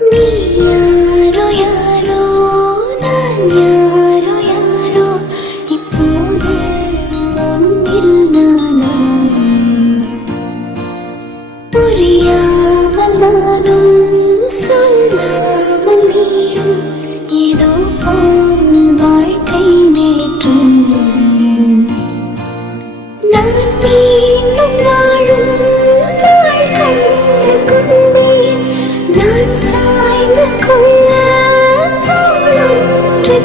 நீ யாரோ யாரோ நான் யாரோ யாரோ இப்போது உன்னில் நானா புரியாமல் நானும் சொல்லாமல் நீயும் ஏதோ போல் வாழ்க்கை நேற்று நான் மீண்டும் வாழும் நாள் கண்டு கொண்டேன் நான் சாய்ந்து கொள்ள தோளொன்று